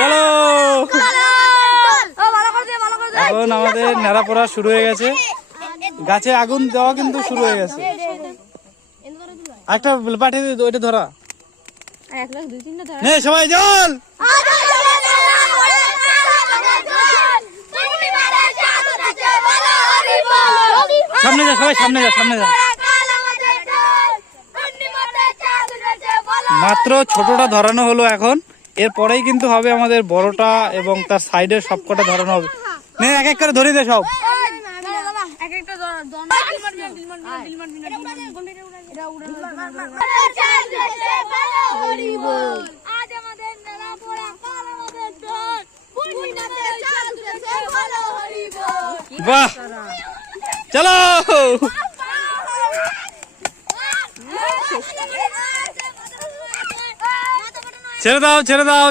চলো এখন আমাদের নেড়া পড়া শুরু হয়ে গেছে, গাছে আগুন দেওয়া কিন্তু শুরু হয়ে গেছে। একটা পাঠিয়ে দিই, ওইটা ধরা নে সবাই জল। সামনে যা সবাই, সামনে যা, সামনে যা। মাত্র ছোটটা ধরানো হলো, এখন এরপরেই কিন্তু হবে আমাদের বড়টা এবং তার সাইডের সবকটা ধরানো হবে। নে এক এক করে ধরে দে সব। বাহ চলো ছেড়ে দাও, ছেড়ে দাও।